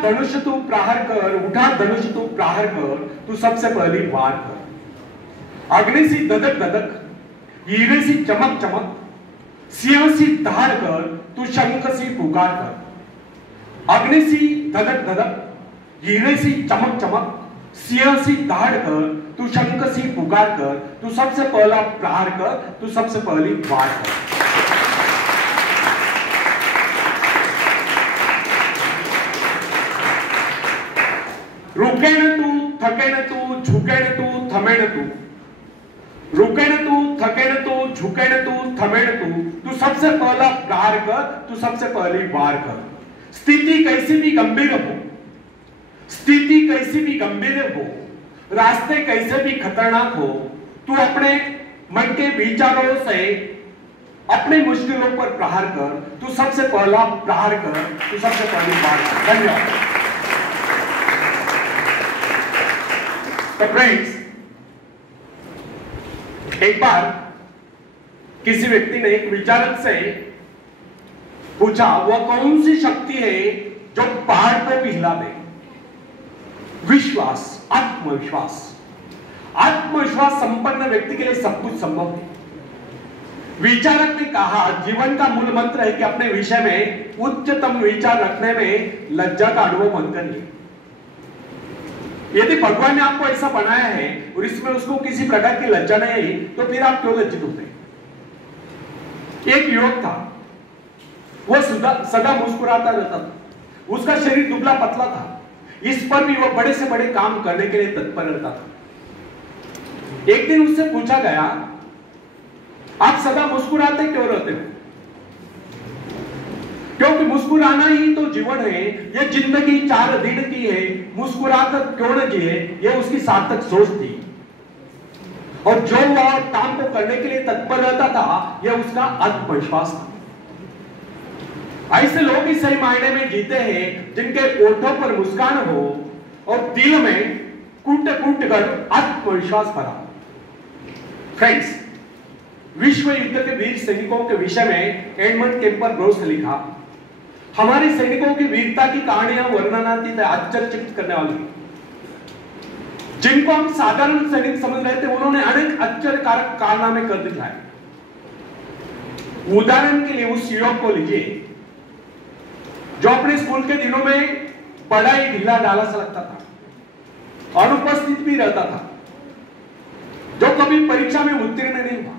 धनुष तू प्रहार कर, उठा धनुष तू प्रहार कर, तू सबसे पहली वार कर। अग्नि सी धधक धधक, हीरे सी चमक चमक, सिंह सी दहाड़ कर, तू शंख सी पुकार कर। अग्नि सी धधक धधक, हीरे सी चमक चमक, सिंह सी दहाड़ कर, तू शंख सी पुकार कर, तू सबसे पहला प्रहार कर, तू सबसे पहली वार कर। रुके न तू, थके न तू, झुके न तू, थमे न तू। रुके न तू, थके न तू, झुके न तू, थमे न तू, तू सबसे पहला प्रहार कर, तू सबसे पहली वार कर। स्थिति कैसी भी गंभीर हो, स्थिति कैसी भी गंभीर हो, रास्ते कैसे भी खतरनाक हो, तू अपने मन के विचारों से अपने मुश्किलों पर प्रहार कर, तू सबसे पहला प्रहार कर, तू सबसे पहली वार कर। धन्यवाद। तो फ्रेंड्स, एक बार किसी व्यक्ति ने एक विचारक से पूछा, वह कौन सी शक्ति है जो पहाड़ को भी हिला दे? विश्वास, आत्मविश्वास। आत्मविश्वास संपन्न व्यक्ति के लिए सब कुछ संभव है। विचारक ने कहा, जीवन का मूल मंत्र है कि अपने विषय में उच्चतम विचार रखने में लज्जा का अनुभव मत करिए। यदि भगवान ने आपको ऐसा बनाया है और इसमें उसको किसी प्रकार की लज्जा नहीं आई, तो फिर आप क्यों लज्जित होते? एक युवक था, वह सदा मुस्कुराता रहता था, उसका शरीर दुबला पतला था, इस पर भी वह बड़े से बड़े काम करने के लिए तत्पर रहता था। एक दिन उससे पूछा गया, आप सदा मुस्कुराते क्यों रहते हो? क्योंकि मुस्कुराना ही तो जीवन है, यह जिंदगी 4 दिन की है, मुस्कुराकर क्यों न जिए, यह उसकी सार्थक सोच थी। और जो वह काम को करने के लिए तत्पर रहता था, यह उसका आत्मविश्वास था। ऐसे लोग ही सही मायने में जीते हैं जिनके ओठों पर मुस्कान हो और दिल में कूट कूट कर आत्मविश्वास भरा। फ्रेंड्स, विश्व युद्ध के वीर सैनिकों के विषय में एडमंड केम्पर ब्रोस ने लिखा, हमारे सैनिकों की वीरता की कहानियां वर्णनातीत, आश्चर्यचकित करने वाली। जिनको हम साधारण सैनिक समझ रहे थे, उन्होंने अनेक आश्चर्यकारक कारनामे कर दिखाए। उदाहरण के लिए उस युवक को लीजिए जो अपने स्कूल के दिनों में बड़ा ही ढीला ढाला सा लगता था, अनुपस्थित भी रहता था, जो कभी परीक्षा में उत्तीर्ण नहीं हुआ।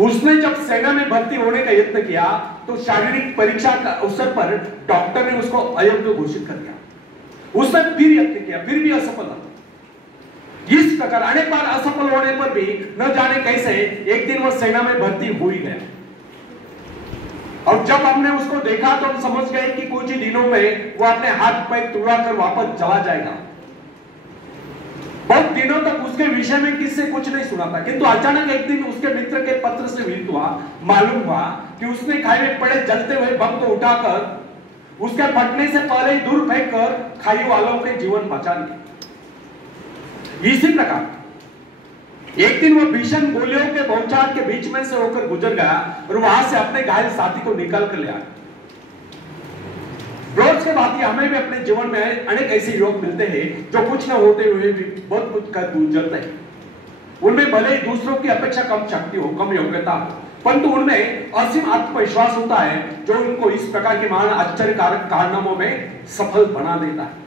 उसने जब सेना में भर्ती होने का यत्न किया तो शारीरिक परीक्षा का अवसर पर डॉक्टर ने उसको अयोग्य घोषित कर दिया। उसने फिर यत्न किया, फिर भी असफल रहा। इस प्रकार अनेक बार असफल होने पर भी न जाने कैसे एक दिन वह सेना में भर्ती हो ही गया। और जब हमने उसको देखा तो हम समझ गए कि कुछ ही दिनों में वो अपने हाथ पैर तुड़ाकर वापस चला जाएगा। बहुत दिनों तक उसके विषय में किससे कुछ नहीं सुना था, किंतु अचानक एक दिन उसके मित्र के पत्र से विदित हुआ, मालूम हुआ कि उसने खाई में पड़े जलते हुए बम को उठाकर उसके फटने से पहले ही दूर फेंक कर खाई वालों के जीवन बचा लिए। इसी प्रकार एक दिन वो भीषण गोलियों के बौछार के बीच में से होकर गुजर गया और वहां से अपने घायल साथी को निकाल कर ले आया। रोज के बाद हमें भी अपने जीवन में अनेक ऐसे लोग मिलते हैं जो कुछ न होते हुए भी बहुत कुछ कर गुजरते हैं। उनमें भले ही दूसरों की अपेक्षा कम शक्ति हो, कम योग्यता हो, परंतु उनमें असीम आत्मविश्वास होता है जो उनको इस प्रकार के महान आश्चर्यकारक कारनामों में सफल बना देता है।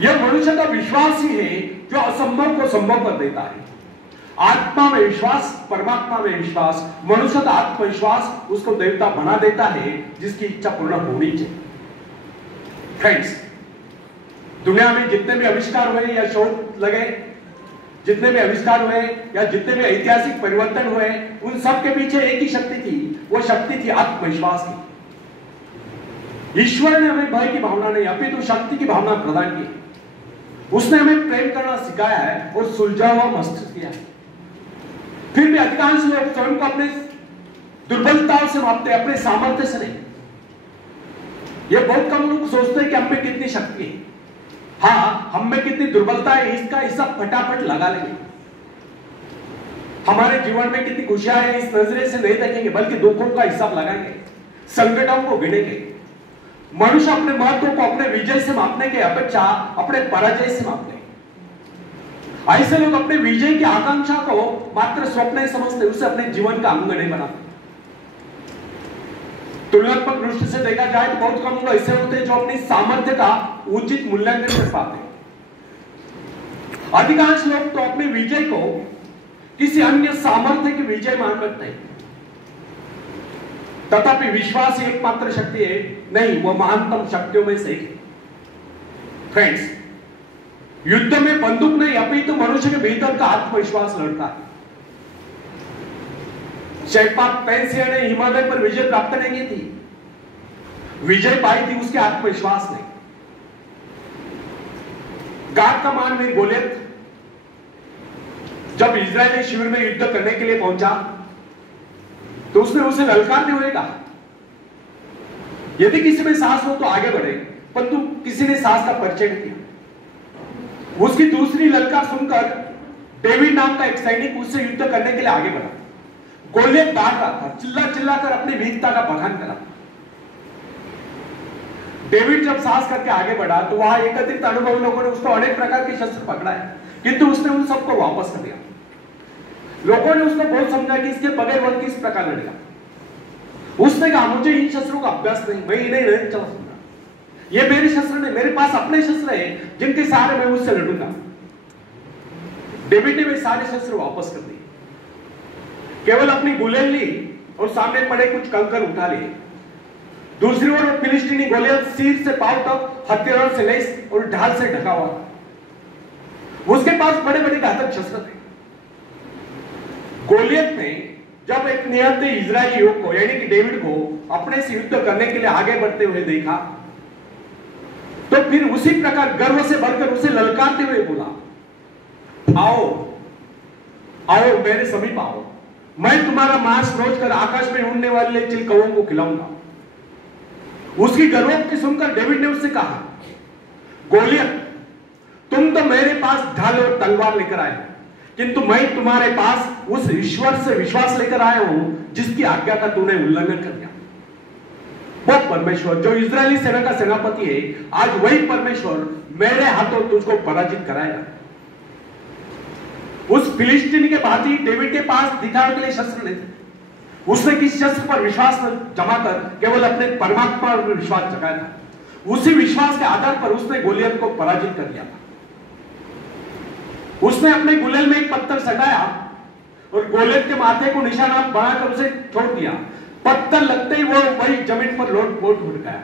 यह मनुष्य का विश्वास ही है जो असंभव को संभव कर देता है। आत्मा में विश्वास, परमात्मा में विश्वास, मनुष्य का आत्मविश्वास उसको देवता बना देता है जिसकी इच्छा पूर्ण होनी चाहिए। फ्रेंड्स, दुनिया में जितने भी आविष्कार हुए या शोध लगे, जितने भी आविष्कार हुए या जितने भी ऐतिहासिक परिवर्तन हुए, उन सब के पीछे एक ही शक्ति थी, वो शक्ति थी आत्मविश्वास की। ईश्वर ने हमें भय की भावना नहीं, अपितु शक्ति की भावना प्रदान की। उसने हमें प्रेम करना सिखाया है और सुलझा हुआ मस्तिष्क दिया है। फिर भी अधिकांश लोग स्वयं को अपने दुर्बलताओं से मापते, अपने सामर्थ्य से नहीं। यह बहुत कम लोग सोचते हैं कि हम में कितनी शक्ति है, हाँ हम में कितनी दुर्बलता है, इसका हिसाब फटाफट लगा लेंगे। हमारे जीवन में कितनी खुशियां है इस नजरे से नहीं देखेंगे, बल्कि दुखों का हिसाब लगाएंगे, संकटों को गिनेंगे। मनुष्य अपने महत्व को अपने विजय से मापने की अपेक्षा अपने पराजय से मापते हैं। ऐसे लोग अपने विजय की आकांक्षा को मात्र स्वप्न ही समझते, उसे अपने जीवन का अंग नहीं बनाते। तुलनात्मक दृष्टि से देखा जाए तो बहुत कम लोग ऐसे होते हैं जो अपनी सामर्थ्य का उचित मूल्यांकन कर पाते हैं। अधिकांश लोग तो अपने विजय को किसी अन्य सामर्थ्य की विजय मान बैठते हैं। तथापि विश्वास ही एकमात्र शक्ति है नहीं, वह महानतम शक्तियों में से एक है। फ्रेंड्स, युद्ध में बंदूक नहीं अपितु तो मनुष्य के भीतर का आत्मविश्वास लड़ता है। शेरपाक पेंसिया ने हिमालय पर विजय प्राप्त नहीं की थी, विजय पाई थी उसके आत्मविश्वास ने। गाद का महावीर गोलियत जब इजरायली शिविर में युद्ध करने के लिए पहुंचा तो उसने उसे ललकारते हुए कहा, यदि किसी में साहस हो तो आगे बढ़े, परंतु किसी ने साहस का परिचय नहीं किया। उसकी दूसरी ललकार सुनकर डेविड नाम का एक सैनिक उससे युद्ध करने के लिए आगे बढ़ा। गोलियत डांट रहा था, चिल्ला चिल्लाकर अपनी वीरता का बखान करा। डेविड जब साहस करके आगे बढ़ा तो वहां एकत्रित अनुभवी लोगों ने उसको अनेक प्रकार के शस्त्र पकड़ाए, किंतु उसने उन सबको वापस कर दिया। लोगों ने उसको बहुत समझा कि इसके बगैर वह किस प्रकार लड़ेगा। उसने कहा, मुझे इन शस्त्रों का अभ्यास नहीं, मैं इन्हें नहीं चला सकूंगा, ये मेरे शस्त्र नहीं, मेरे पास अपने शस्त्र हैं जिनके सहारे मैं उससे लड़ूंगा। डेविड ने वे सारे शस्त्र वापस कर दिए, केवल अपनी गुलेल ली और सामने पड़े कुछ कंकर उठा लिए। दूसरी ओर फिलिस्तीनी गोलियत सिर से पांव तक हथियारों से लैस और ढाल से ढका हुआ था। उसके पास बड़े बड़े घातक शस्त्र थे। गोलियत ने जब एक निहत्थे इजरायली युवक को यानी कि डेविड को अपने से युद्ध करने के लिए आगे बढ़ते हुए देखा तो फिर उसी प्रकार गर्व से भरकर उसे ललकारते हुए बोला, आओ आओ मेरे समीप आओ, मैं तुम्हारा मांस नोच कर आकाश में उड़ने वाले चिलकौओं को खिलाऊंगा। उसकी गर्वोक्ति सुनकर डेविड ने उससे कहा, गोलियत, तुम तो मेरे पास ढाल और तलवार लेकर आए, किंतु मैं तुम्हारे पास उस ईश्वर से विश्वास लेकर आया हूं जिसकी आज्ञा का तूने उल्लंघन कर दिया। वो परमेश्वर जो इजरायली सेना का सेनापति है, आज वही परमेश्वर मेरे हाथों तुझको पराजित कराएगा। उस फिलिस्तीनी के भांति डेविड के पास दिखाने के लिए शस्त्र नहीं थे। उसने किस शस्त्र पर विश्वास जमा कर केवल अपने परमात्मा पर विश्वास जगाया था। उसी विश्वास के आधार पर उसने गोलियत को पराजित कर दिया था। उसने अपने गुलेल में एक पत्थर सटाया और गोलियत के माथे को निशाना बनाकर उसे छोड़ दिया। पत्थर लगते ही वो वही जमीन पर लोट पोट उठ गया।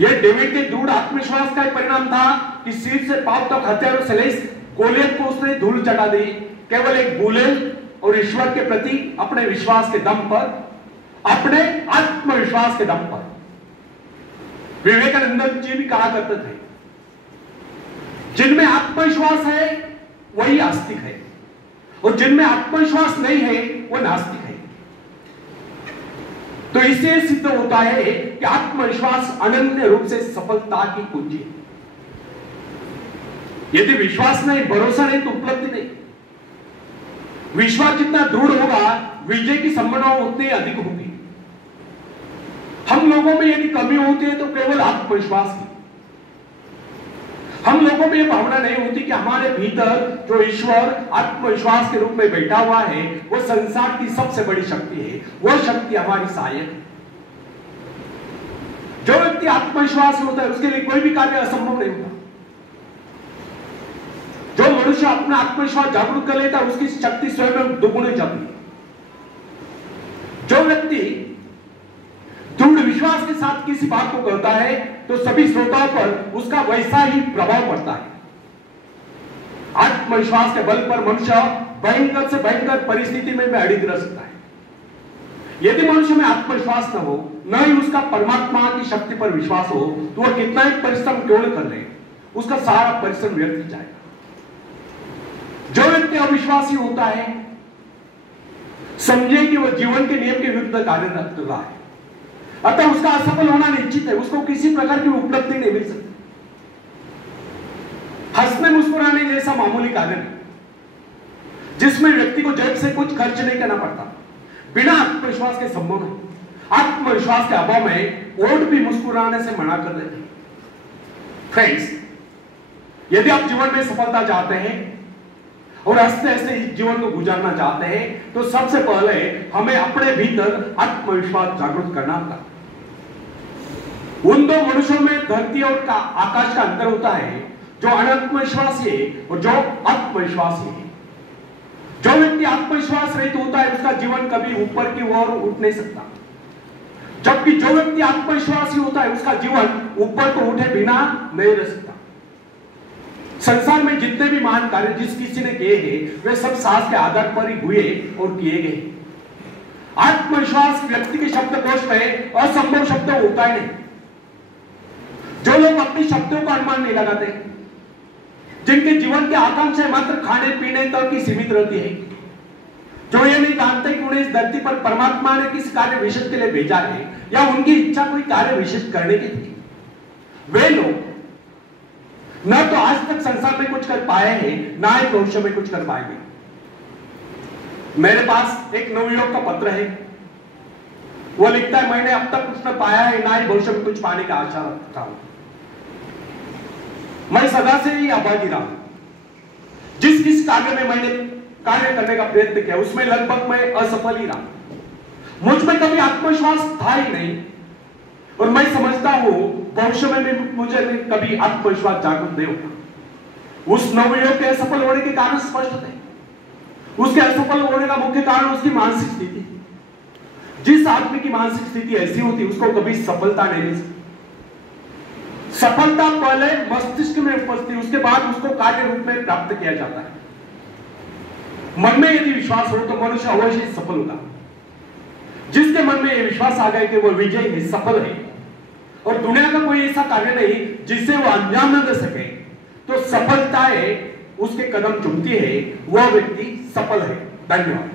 यह डेविड के दृढ़ आत्मविश्वास का एक परिणाम था कि सिर से पांव तक हथियारों से लैस गोलियत को उसने धूल चटा दी, केवल एक गुलेल और ईश्वर के प्रति अपने विश्वास के दम पर, अपने आत्मविश्वास के दम पर। विवेकानंद जी भी कहा करते थे, जिनमें आत्मविश्वास है वही आस्तिक है और जिनमें आत्मविश्वास नहीं है वो नास्तिक है। तो इससे सिद्ध होता है कि आत्मविश्वास अनन्य रूप से सफलता की कुंजी है। यदि विश्वास नहीं, भरोसा नहीं तो उपलब्धि नहीं। विश्वास जितना दृढ़ होगा विजय की संभावना उतनी अधिक होगी। हम लोगों में यदि कमी होती है तो केवल आत्मविश्वास की। हम लोगों में यह भावना नहीं होती कि हमारे भीतर जो ईश्वर आत्मविश्वास के रूप में बैठा हुआ है वो संसार की सबसे बड़ी शक्ति है, वो शक्ति हमारी सहायक है। जो व्यक्ति आत्मविश्वास होता है उसके लिए कोई भी कार्य असंभव नहीं होता। जो मनुष्य अपना आत्मविश्वास जागरूक कर लेता है उसकी शक्ति स्वयं दोगुनी हो जाती है। जो व्यक्ति दृढ़ विश्वास के साथ किसी बात को करता है तो सभी श्रोताओं पर उसका वैसा ही प्रभाव पड़ता है। आत्मविश्वास के बल पर मनुष्य भयंकर से भयंकर परिस्थिति में अड़िग रह सकता है। यदि मनुष्य में आत्मविश्वास न हो, न ही उसका परमात्मा की शक्ति पर विश्वास हो, तो वह कितना ही परिश्रम क्यों न कर ले, उसका सारा परिश्रम व्यर्थ ही जाएगा। जो व्यक्ति अविश्वासी होता है समझे कि वह जीवन के नियम के विरुद्ध कार्य कर रहा है, अतः उसका असफल होना निश्चित है। उसको किसी प्रकार की उपलब्धि नहीं मिल सकती। हंसने मुस्कुराने जैसा मामूली कार्य नहीं जिसमें व्यक्ति को जेब से कुछ खर्च नहीं करना पड़ता, बिना आत्मविश्वास के संभव है। आत्मविश्वास के अभाव में ओट भी मुस्कुराने से मना कर देते हैं। फ्रेंड्स, यदि आप जीवन में सफलता चाहते हैं और हंसते हंसते इस जीवन को गुजारना चाहते हैं तो सबसे पहले हमें अपने भीतर आत्मविश्वास जागृत करना होगा। उन दो मनुष्यों में धरती और आकाश का अंतर होता है, जो अनात्मविश्वासी है और जो आत्मविश्वासी है। जो व्यक्ति आत्मविश्वास रहित होता है उसका जीवन कभी ऊपर की ओर उठ नहीं सकता, जबकि जो व्यक्ति आत्मविश्वासी होता है उसका जीवन ऊपर को उठे बिना नहीं रह सकता। संसार में जितने भी महान कार्य जिस किसी ने किए हैं वे सब साहस के आधार पर ही हुए और किए गए। आत्मविश्वास व्यक्ति के शब्दकोश में असंभव शब्द होता है नहीं। जो लोग अपनी शब्दों का अनुमान नहीं लगाते, जिनके जीवन की आकांक्षाएं मात्र खाने पीने तक ही सीमित रहती है, जो ये नहीं जानते कि उन्हें इस धरती पर परमात्मा ने किस कार्य विशेष के लिए भेजा है या उनकी इच्छा कोई कार्य विशेष करने की थी, वे लोग न तो आज तक संसार में कुछ कर पाए हैं ना ही भविष्य में कुछ कर पाएंगे। मेरे पास एक नवयुवक का पत्र है। वो लिखता है, मैंने अब तक कुछ न पाया है ना ही भविष्य में कुछ पाने का आशा रखता हूं। मैं सदा से ही अभागी रहा। जिस किस कार्य में मैंने कार्य करने का प्रयत्न किया उसमें लगभग मैं असफल ही रहा। मुझ में कभी आत्मविश्वास था ही नहीं और मैं समझता हूं भविष्य में भी मुझे कभी आत्मविश्वास जागृत नहीं होगा। उस नवयुवक के असफल होने के कारण स्पष्ट थे। उसके असफल होने का मुख्य कारण उसकी मानसिक स्थिति थी। जिस आदमी की मानसिक स्थिति ऐसी होती उसको कभी सफलता नहीं मिल सकती। सफलता पहले मस्तिष्क में उपस्थित, उसके बाद उसको कार्य रूप में प्राप्त किया जाता है। मन में यदि विश्वास हो तो मनुष्य अवश्य सफल होगा। जिसके मन में यह विश्वास आ गया कि वो विजयी है, सफल है और दुनिया का कोई ऐसा कार्य नहीं जिससे वो अंजाम न दे सके, तो सफलताएं उसके कदम चुमती है, वह व्यक्ति सफल है। धन्यवाद।